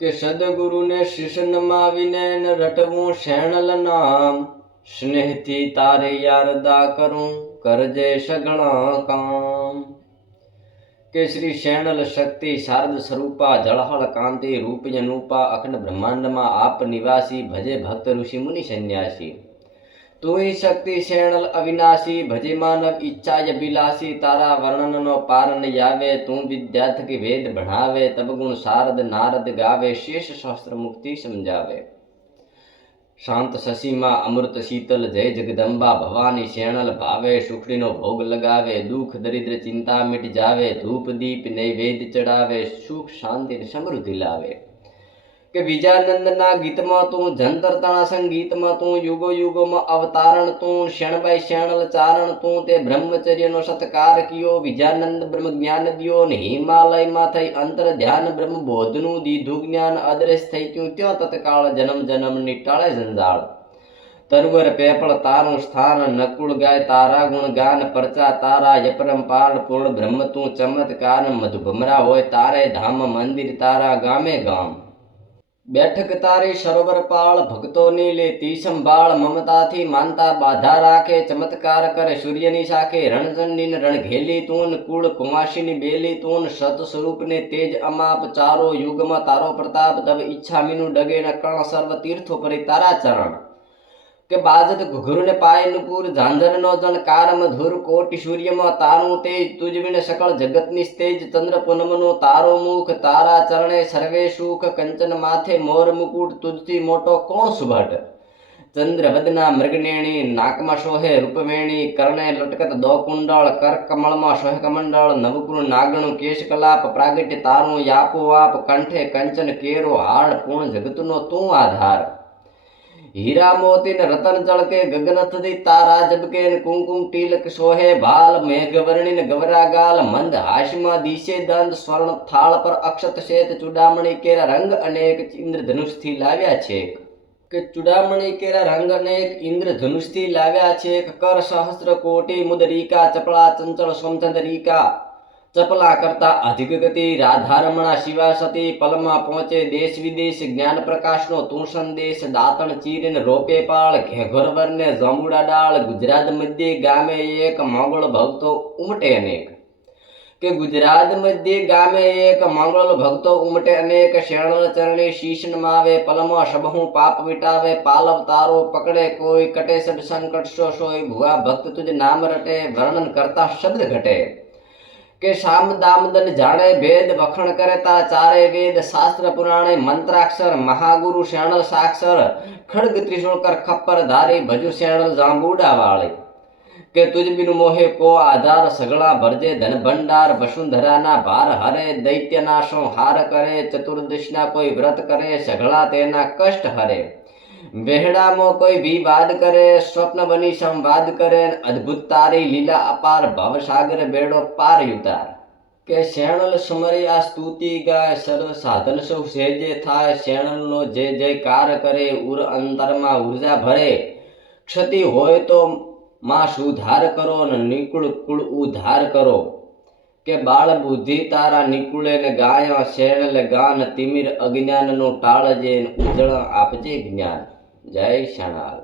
કે સદગુરુને શીશ નમાવીને રટવું શેણલ નામ, સ્નેહથી તારે યારદા કરું કરજે સગળા કામ। કે શ્રી શેણલ શક્તિ શારદ સ્વરૂપા જળહળ કાંતિ રૂપ અનુપા અખંડ બ્રહ્માંડમાં આપ નિવાસી ભજે ભક્ત ઋષિ મુનિ સંન્યાસી। તું શક્તિ શેણલ અવિનાશી ભજે માનવ ઈચ્છા અભિલાષી, તારા વર્ણન નો પાર ન આવે તું વિદ્યાર્થ કે વેદ ભણાવે, તબ ગુણ શારદ નારદ ગાવે શેષ શાસ્ત્ર મુક્તિ સમજાવે। શાંત શશીમાં અમૃત શીતલ જય જગદંબા ભવાની શેણલ ભાવે, સુખડીનો ભોગ લગાવે દુઃખ દરિદ્ર ચિંતા મિટ જાવે, ધૂપ દીપ નૈવેદ્ય ચડાવે સુખ શાંતિ સમૃદ્ધિ લાવે। કે વિજાનંદના ગીતમાં તું જંતર તણા સંગીતમાં તું યુગો યુગોમાં અવતારણ તું, શેણબાઈ શેણલ ચારણ તું તે બ્રહ્મચર્યનો સત્કાર કિયો, વિજાનંદ બ્રહ્મ જ્ઞાન દિયો ને હિમાલયમાં થઈ અંતર ધ્યાન બ્રહ્મ બોધનું દીધું જ્ઞાન, અદ્રશ થઈ ગયું ત્યાં તત્કાળ જન્મ જન્મની ટાળે જંજાળ। તરવર પેપળ તારું સ્થાન નકુળ ગાય તારા ગુણ ગાન, પરચા તારા યપરંપાર પૂર્ણ બ્રહ્મ તું ચમત્કાર, મધુ ભમરા હોય તારે ધામ મંદિર તારા ગામે ગામ। બેઠક તારી સરોવર પાળ ભક્તોની લેતી સંભાળ, મમતાથી માનતા બાધા રાખે ચમત્કાર કરે સૂર્યની શાખે, રણચંડીને રણઘેલી તું કુળ કુમાશીની બેલી તું, સત સ્વરૂપને તેજ અમાપ ચારો યુગમાં તારો પ્રતાપ, તબ ઈચ્છા મીનું ડગે ન કણ સર્વ તીર્થો પરી તારા ચરણ। કે બાજત ઘુઘરુને પાય નુપુર ઝાંઝરનો જણકાર મધુર, કોટી સૂર્યમાં તારું તેજ તુજ વિણ સકળ જગતની તેજ, ચંદ્ર પૂનમનો તારો મુખ તારા ચરણે સર્વે સુખ, કંચન માથે મોર મુકુટ તુજથી મોટો કોણ સુભટ, ચંદ્રવદના મૃગનેણી નાકમાં શોહે રૂપવેણી, કર્ણે લટકત દો કુંડળ કર કમળમાં શોહે કમંડળ, નવકુળ નાગણું કેશ કલાપ પ્રાગટ્ય તારું યાપો આપ, કંઠે કંચન કેરો હાડ પૂર્ણ જગતનો તું આધાર। हीरा मोती न रतन चढ़के गगन थी तारा जबके कुमकुम टीलक सोहे भाल, मेघवर्णी न गवरा गाल मंद हाशमा दिशे दंत, स्वर्ण थाल पर अक्षत श्वेत चूड़ामणि केरा रंग अनेक इंद्रधनुष थी लाव्या छेक। के चूड़ामणि केरा रंग अनेक इंद्रधनुष थी लाव्या छेक, कर सहस्त्र कोटि मुदरिका चपला चंचल सोमचंद्रिका, चपला करता अधिक गति राधारमणा शिवा सती, पलमा पहुंचे देश विदेश ज्ञान प्रकाश नो तू संदेश, दातण चीरीन रोपे पाळ घेघोरवर ने जांबुड़ा डाळ, गुजरात मध्य गामे एक मंगल भक्तो उमटे अनेक। के गुजरात मध्य गामे एक मंगल भक्तो उमटे अनेक, शरणल चरणे शीश नमावे पलमा सबहु पाप मिटावे, पालव तारो पकड़े कोई कटे सब संकट सो सोई, भुआ भक्त तुझ नाम रटे वर्णन करता शब्द घटे। के शाम दामदन जाने भेद वखण करता चारे वेद, शास्त्र पुराणे मंत्राक्षर महागुरु शरणल साक्षर, खड़ग त्रिशूल कर खप्पर धारी भजु शरणल जांबूडा वाले। के तुझ बिनु मोहे को आधार सगला भरजे धन भंडार, वसुंधरा ना भार हरे दैत्य नाशो हार करे, चतुर्दश ना कोई व्रत करे सगला तेना कष्ट हरे, बेहड़ा में कोई भी वाद करे स्वप्न बनी संवाद करे, अद्भुत तारी लीला अपार भव सागर बेड़ो पार उतार। के शरणल सुमरी आ स्तुति गाय सर्व साधन सौ सेजे थाय, शरणल नो जय जयकार करे उर अंतर में ऊर्जा भरे, क्षति होय तो मां सुधार करो न निकुल कुल उधार करो। के बाल बुद्धि तारा निकुले ने गाया शरणल गान, तिमिर अज्ञान नो टाळजे उजळ आपजे ज्ञान। जय शरणाल।